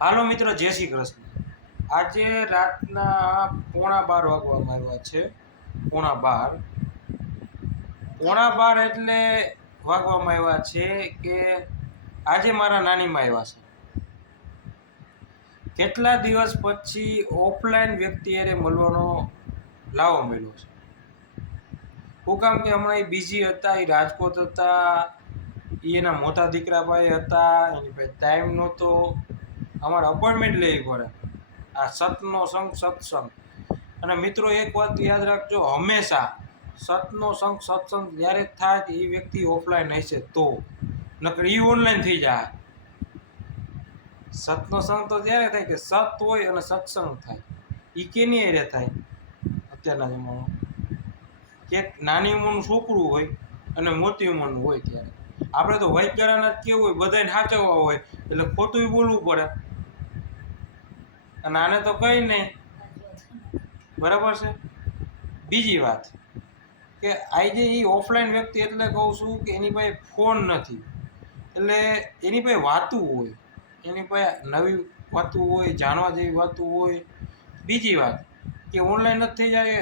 હાલો મિત્રો, જય શ્રી કૃષ્ણ. આજે રાતના 11:15 વાગવામાં આવ્યા છે. 11:15 એટલે વાગવામાં આવ્યા છે કે આજે મારા નાનીમાં આવ્યા છે. કેટલા દિવસ પછી ઓફલાઈન વ્યક્તિ હારે મળવાનો લાવો મળ્યો છે. શું કામ કે હમણાં એ બિઝી હતા, એ રાજકોટ હતા, એના મોટા દીકરા ભાઈ હતા, એની પાસે ટાઈમ નહોતો. અમારે અપોઇન્ટમેન્ટ લેવી પડે. આ સતનો સંગ સત્સંગ. અને મિત્રો, એક વાત યાદ રાખજો, હંમેશા સતનો સંગ સત્સંગ જ્યારે થાય કે એ વ્યક્તિ ઓફલાઈન હશે તો, નકર એ ઓનલાઈન થઈ જાય. સતનો સંગ તો ત્યારે થાય કે સત હોય અને સત્સંગ થાય. એ કેની હારે થાય અત્યારના જમાનામાં? કે નાની ઉંમરનું છોકરું હોય અને મોટી ઉંમરનું હોય ત્યારે આપણે તો વૈચારાના જ કેવું હોય, બધાને સાચવવા હોય એટલે ખોટું બોલવું પડે. અને આને તો કંઈ નહીં, બરાબર છે. બીજી વાત કે આજે એ ઓફલાઈન વ્યક્તિ એટલે કહું છું કે એની પાસે ફોન નથી, એટલે એની પાસે વાતું હોય, એની પાસે નવી વાતું હોય, જાણવા જેવી વાતું હોય. બીજી વાત કે ઓનલાઈન નથી થઈ જાય,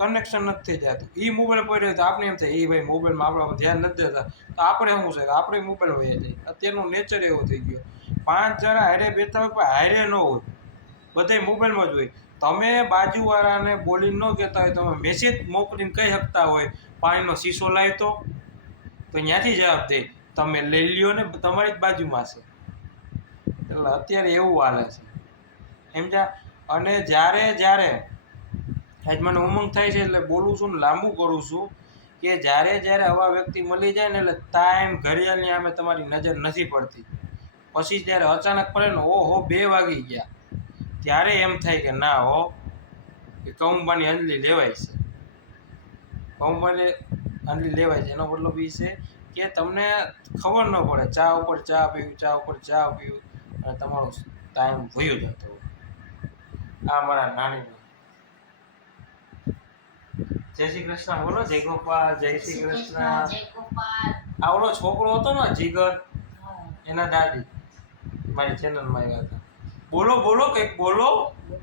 કનેક્શન નથી થઈ જતું, એ મોબાઈલ પડ્યો તો આપણે એમ થાય એ ભાઈ મોબાઈલમાં આપણે ધ્યાન નથી દેતા, તો આપણે શું છે કે આપણે મોબાઈલ વહી જાય. અત્યારનો નેચર એવો થઈ ગયો, 5 જણા હારે બેઠા હોય પણ હારે ન હોય, બધા મોબાઈલમાં જ હોય. તમે બાજુવાળાને બોલીને ન કહેતા હોય, તમે મેસેજ મોકલીને કહી શકતા હોય પાણીનો શીશો લાવી તો ત્યાંથી જવાબ દે, તમે લઈ લ્યો ને, તમારી જ બાજુમાં છે. એટલે અત્યારે એવું હાલે છે, સમજ્યા? અને જ્યારે આજ મને ઉમંગ થાય છે એટલે બોલું છું ને લાંબુ કરું છું કે જ્યારે આવા વ્યક્તિ મળી જાય ને એટલે ટાઈમ ઘડિયાળની સામે તમારી નજર નથી પડતી. પછી જ્યારે અચાનક પડે ને, ઓહો 2 વાગી ગયા, ત્યારે એમ થાય કે ના હો, કે કૌંબાની અંજલી લેવાય છે. કૌંબાની અંજલી લેવાય છે એનો મતલબ એ છે કે તમને ખબર ન પડે, ચા ઉપર ચા પીવું અને તમારો ટાઈમ વયો જતો હોય. આ મારા નાની. જય શ્રી કૃષ્ણ બોલો. જય ગોપાલ. જય શ્રી કૃષ્ણ. આવડો છોકરો હતો ને જીગર, એના દાદી મારી ચેનલમાં આવ્યા હતા. બોલો કંઈક બોલો.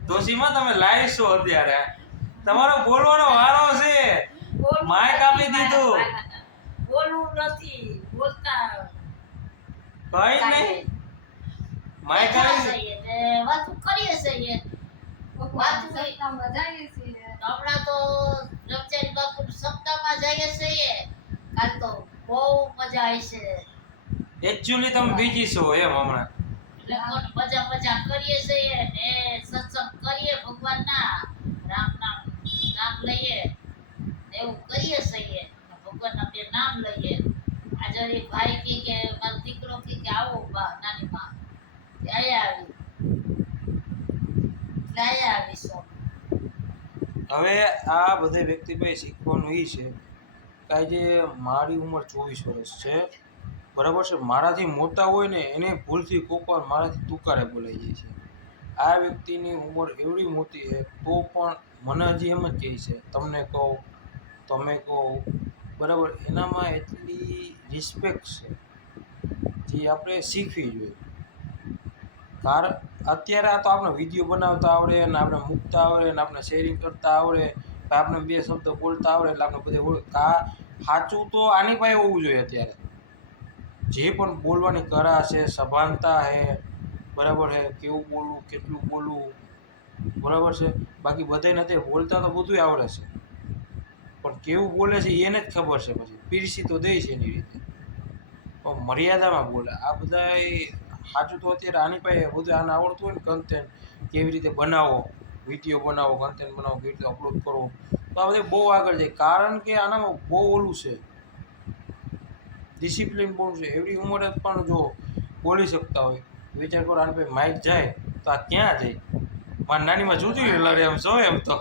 દોશીમાં તમે લાઈવ છો અત્યારે, તમારો બોલવાનો વારો છે. માઈક આપી દીધું. બોલવું નથી, બોલતા કઈ નહીં, માઈક આપી વાત કરીએ છીએ. વાત સપ્તાહમાં જઈએ છીએ. હમણાં તો રમજાન બાપુ સપ્તાહમાં જઈએ છીએ. કાલ તો બહુ મજા આવશે. એકચ્યુઅલી તમે બીજી છો એમ હમણાં. એટલે મજા કરીએ છીએ ને સત્સંગ કરીએ, ભગવાનના નામ લઈએ, એવું કરીએ છીએ. ભગવાનના 2 નામ લઈએ. આજે એક ભાઈ કે મારો દીકરો કે આવો નાની માં આવીશું. હવે આ બધા વ્યક્તિ પાસે શીખવાનું એ છે કે આજે મારી ઉંમર 24 વર્ષ છે, બરાબર છે. મારાથી મોટા હોય ને એને ભૂલથી કોકવાર મારાથી તુકારે બોલાઈ જાય છે. આ વ્યક્તિની ઉંમર એવડી મોટી છે તો પણ મને હજી એમ જ કહે છે તમને કહો, તમે કહો, બરાબર. એનામાં એટલી રિસ્પેક્ટ છે જે આપણે શીખવી જોઈએ. કારણ અત્યારે આ તો આપણે વિડીયો બનાવતા આવડે ને, આપણે મૂકતા આવડે ને, આપણે શેરિંગ કરતા આવડે, આપણે 2 શબ્દ બોલતા આવડે એટલે આપણે બધે સાચું તો આની પાસે હોવું જોઈએ. અત્યારે જે પણ બોલવાની કળા છે, સભાનતા છે, બરાબર છે, કેવું બોલવું, કેટલું બોલવું, બરાબર છે. બાકી બધાને અત્યારે બોલતા તો બધું આવડે છે, પણ કેવું બોલે છે એને જ ખબર છે. પછી પીરસી તો દે છે એની રીતે, પણ મર્યાદામાં બોલે. આ બધા સાચું તો અત્યારે આની પાસે બધું આને આવડતું હોય ને, કન્ટેન્ટ કેવી રીતે બનાવો, વિડીયો બનાવો, કન્ટેન્ટ બનાવો, કેવી રીતે અપલોડ કરો, તો આ બધે બહુ આગળ જાય. કારણ કે આનામાં બહુ ઓલું છે, ડિસિપ્લિન બહુ છે. એવડી ઉંમરે પણ જો બોલી શકતા હોય, વિચાર કરો આની પાસે માઇક જાય તો આ ક્યાં જાય? મારી નાનીમાં જુદી લડે એમ છો એમ તો.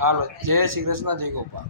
હાલો, જય શ્રી કૃષ્ણ, જય ગોપાલ.